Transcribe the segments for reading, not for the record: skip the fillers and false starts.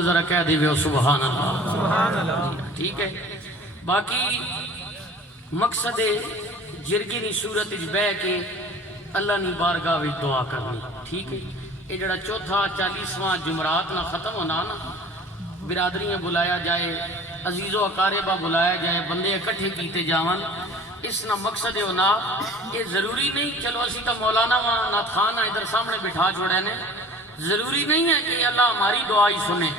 نال ذرا کہہ دیو سبحان اللہ، سبحان اللہ. ٹھیک ہے. باقی مقصد جرگی دی صورت وچ بہ کے اللہ نی بارگاہ وچ دعا کرنی. ٹھیک ہے. یہ جڑا چوتھا 40واں جمعرات نہ ختم ہونا نا، برادریاں بلایا جائے، عزیز و اقاربہ بلایا جائے، بندے اکٹھے کیتے جاون. اس نہ مقصد ہونا یہ ضروری نہیں چلو اسی تو مولانا وہاں نعت خان ادھر سامنے بٹھا چھوڑے نے، ضروری نہیں ہے کہ اللہ ہماری دعا ہی سنے.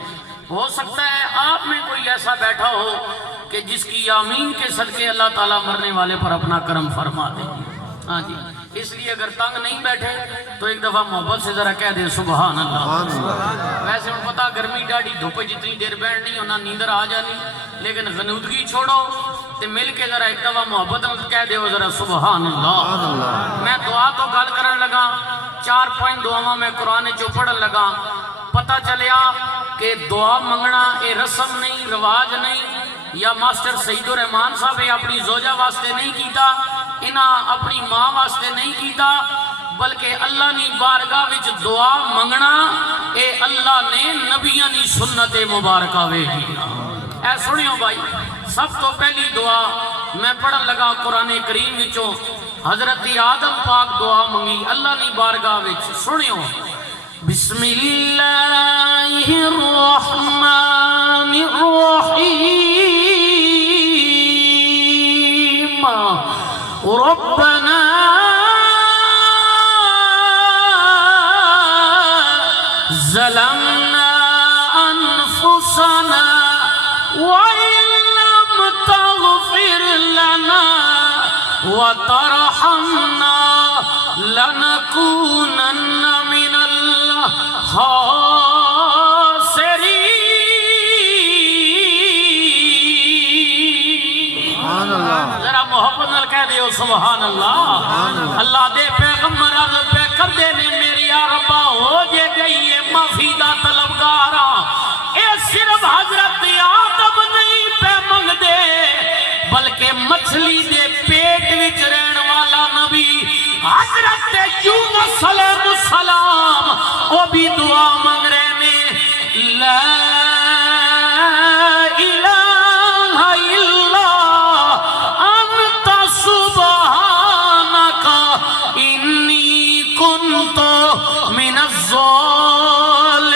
ہو سکتا ہے آپ میں کوئی ایسا بیٹھا ہو کہ جس کی آمین کے صدقے اللہ تعالیٰ مرنے والے پر اپنا کرم فرما دے. ہاں جی، اس لیے اگر تنگ نہیں بیٹھے تو ایک دفعہ محبت سے ذرا کہہ دیں سبحان اللہ. ویسے ہم پتا گرمی ڈاڑی دھوپ جتنی دیر بیٹھ نہیں ہونا نیندر آ جانی، لیکن غنودگی چھوڑو تے مل کے ذرا ایک دفعہ محبت کہہ دے ذرا سبحان اللہ. میں دعا تو گل کرن لگا، 4 پوائنٹ دعاواں میں قرآن چو پڑھن لگا. پتہ چلیا کہ دعا منگنا اے رسم نہیں، رواج نہیں، یا ماسٹر سعید الرحمان صاحب اپنی زوجہ واسطے نہیں کیتا، انہاں اپنی ماں واسطے نہیں کیتا، بلکہ اللہ نی بارگاہ وچ دعا منگنا اے اللہ نے نبیاں نی سنت مبارکہ وے کیتا. اے سنیو بھائی، سب تو پہلی دعا میں پڑھن لگا قرآن کریم وچوں حضرت آدم پاک دعا منگی اللہ نی بارگاہ وچ. سنیو، بسم اللہ الرحمن الرحیم، ربنا ظلمنا انفسنا وإن لم تغفر لنا وترحمنا لنكونن من الخاسرين. ذرا محبت نال کہہ دیو سبحان اللہ. اللہ دے پیغمبر عرض پہ کر دے نے میری ربا ہو جے گئی ہے معافی دا طلبگارا. اے صرف حضرت آدم نہیں پہ منگ دے بلکہ مچھلی دے پیٹ وچ رہن والا نبی حضرت یونس علیہ السلام وہ بھی دعا منگ رہے نے، لا الہ الا انت سبحانک انی کنت من الظالمین.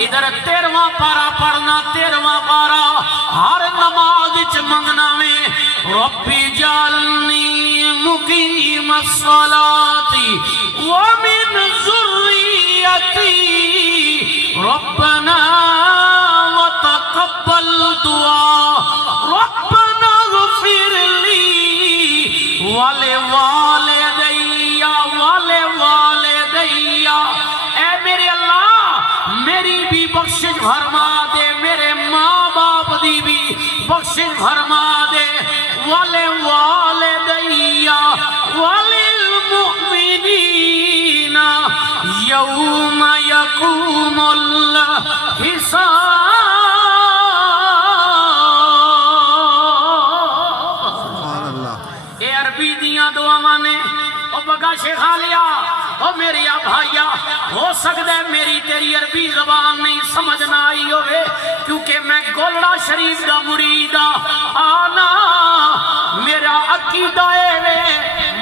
ادھر 13واں پارا پڑھنا، 13واں پارا ہر نماز وچ منگنا میں، ربی جعلنی مقیم الصلاۃ ومن ذریتی ربنا وتقبل دعا ربنا اغفر لی ولوالدی ولوالدی. اے میرے اللہ میری بھی بخشش فرما دے، میرے ماں باپ دی بھی بخشش فرما دے، ولوالدی وللمؤمنین یوم یقوم الحساب. اے عربی دیاں دعاواں نے او بگا شیخا لیا. او میری بھائیا، ہو سکتا ہے میری تیری عربی زبان نہیں سمجھ نہ آئی ہوئے کیونکہ میں گولڑا شریف دا مرید آنا میرا عقیدہ ہے،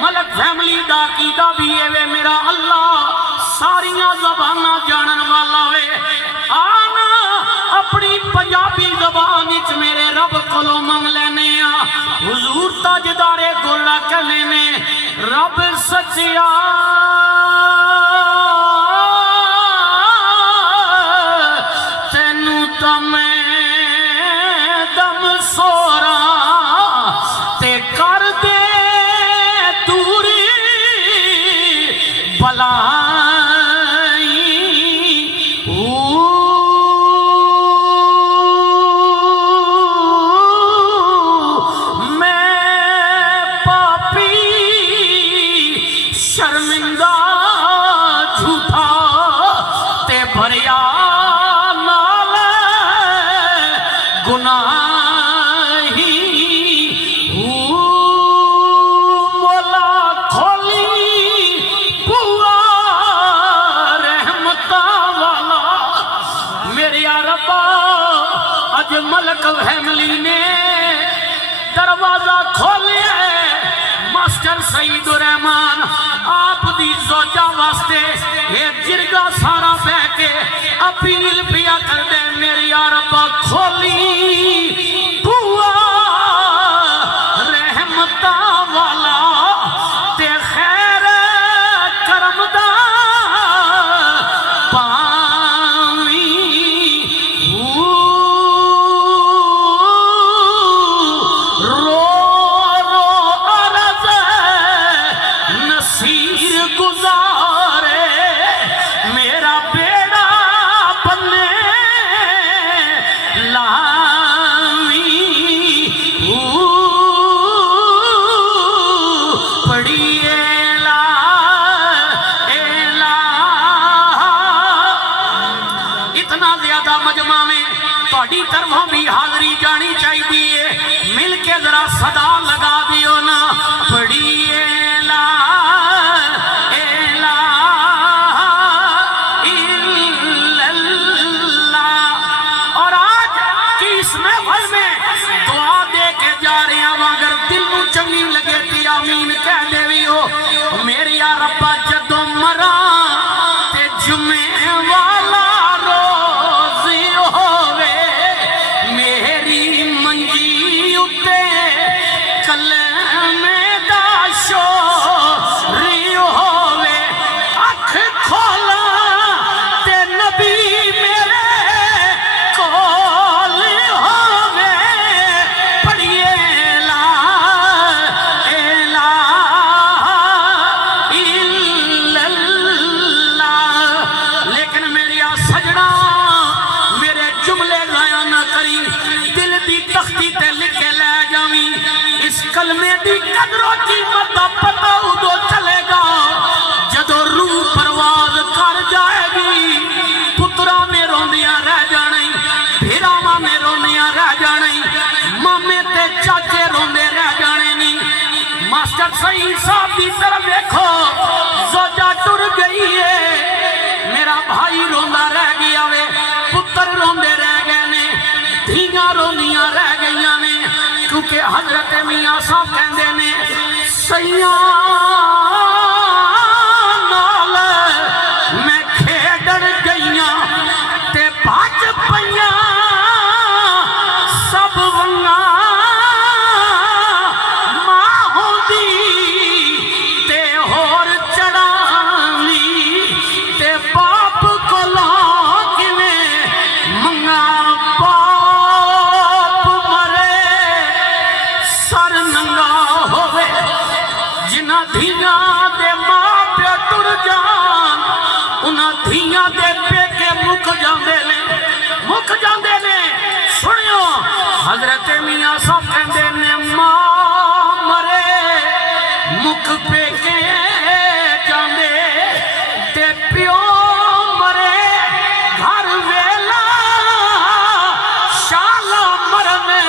ملک فیملی دا عقیدہ بھی ہے، میرا اللہ ساریاں زبانہ جانن والا ہے. آنا اپنی پنجابی زبان وچ میرے رب کولوں منگ لینے آ. حضور تاجدار گولڑا کہنے نے، رب سچیا تینوں تا میں دم سورا تے کر دے دوری بلائی. شرمندہ جھوٹا تے بھریا نال گناہی. مولا کھولی بوا آج ملک فیملی نے دروازہ کھولیا ماسٹر سعید الرحمان آپ دی زوجہ واسطے ایک جرگا سارا بہ کے اپیل پیا کر دے میری ربا کھولی بوا رحمتہ والا تے خیر کرم دا طرفوں بھی حاضری جانی چاہیے مل کے ذرا صدا لگا دیو نا پڑھیے لا الہ الا اللہ۔ اور آج کی اس محفل میں دعا دے کے جا رہے ہیں اگر دل نو چنگی لگے تی آمین کہہ دے بھی ہو میری یا ربا جدو مرا تے جمعے والا روزی ہووے میری منجی اتے کلمے دا شوری ہووے اکھ کھولا تے نبی میرے کول ہووے پڑھیے لا الہ الا اللہ۔ لیکن میری سجنا میرے جملے ضائع نہ کری دل دی تختی تے لکھے لے جاویں اس کلمے دی قدر و قیمت دا پتہ ادو چلے گا جدو روح پرواز کر جائے گی پترا نے روندیاں رہ جانے بھیراواں نے روندیاں رہ جانے مامے تے چاچے روندے رہ جانے نہیں۔ ماسٹر سعید صاحب دی طرف دیکھو زوجہ ٹر گئی ہے میرا بھائی روندا رہ گیا وے پتر روندے رہ گئے نے دھیاں روندیاں رہ گئیاں نے کیونکہ حضرت میاں صاحب کہندے نے سیاں نال میں کھیڈن گئیاں تے بھج پئیاں سب ونگاں ماں ہوندی تے ہور چڑھانی تے باپ کولوں کیویں منگاں باپ مرے سر ننگا ہووے جنہاں دھیاں دے ماں پہ ٹر جان انہاں دھیاں دے پیکے مک جاندے نے سنیو حضرت میاں صاحب کہندے نے ماں مرے مک پیکے جاندے تے پیو مرے گھر ویلا شالا مرنے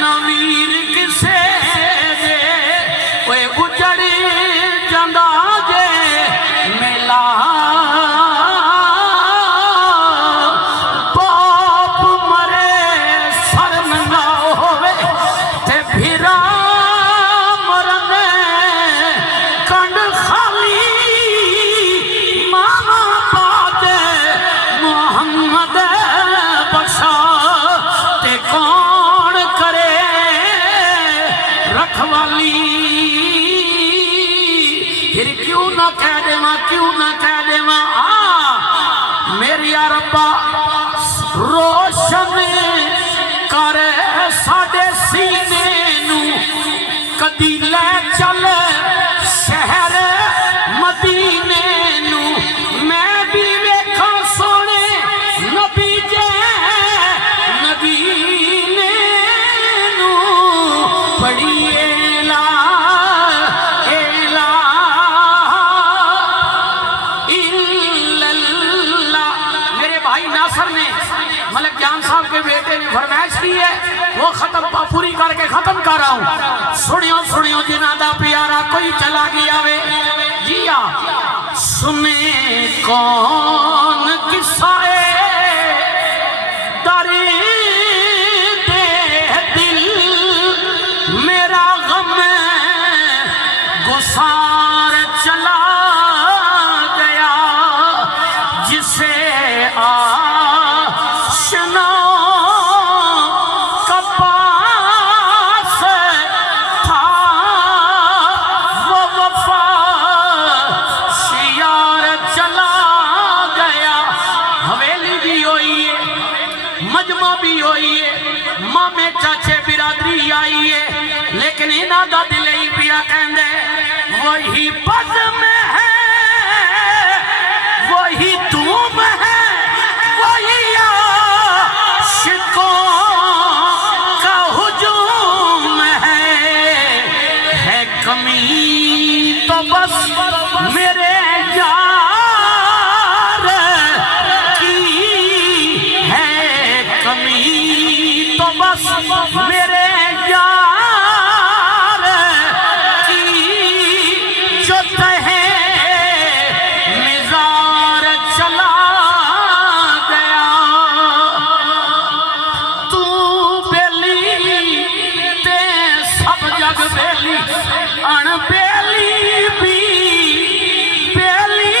نویر کسے دے اوے اجڑ جاندا جے میلا باپ مرے سر ننگا ہووے تے بھیرا مرنے کنڈ خالی ماما پاتے محمد بخشا تے کون کرے رکھوالی پھر کیوں نہ کہہ دے ماں میری ربا روشن کرے ساڈے سینے نو کدی لے چل شہر مدینے نو میں بھی ویکھاں سونے نبی جے نبینے نو پڑھیے لا الہ الا اللہ۔ میرے بھائی ناصر نے ملک جان صاحب کے بیٹے نے فرمائش کی ہے وہ ختم پوری کر کے ختم کر رہا ہوں سنیو جنہ دا پیارا کوئی چلا گیا وے جیا سنے کون قصہ داری بھی ہوئی ہے مامے چاچے برادری آئی ہے لیکن انہاں دا دل ہی پیا کہندے وہی بزم ہے وہی دھوم ہے وہی عاشقوں کا ہجوم ہے کمی تو بس میرے یار کی ہے کمی تو بس میرے یار کی جو تہے مزار چلا گیا تو بیلی تے سب جگ بیلی ان بیلی بھی بیلی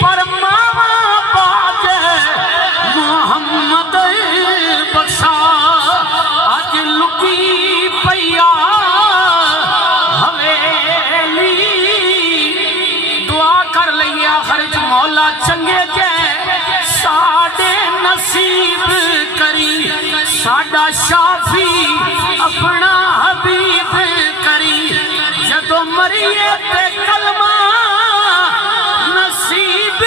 پر ماما باج محمد بخشا آج لکی پیا حویلی دعا کر لئی آخر مولا چنگے جے ساڑے نصیب کری ساڑا شافی اپنا حبیب کری جدو مریے تے کلمہ نصیب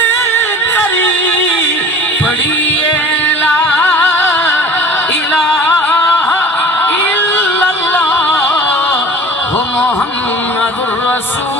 کری پڑھیے لا الہ الا اللہ محمد الرسول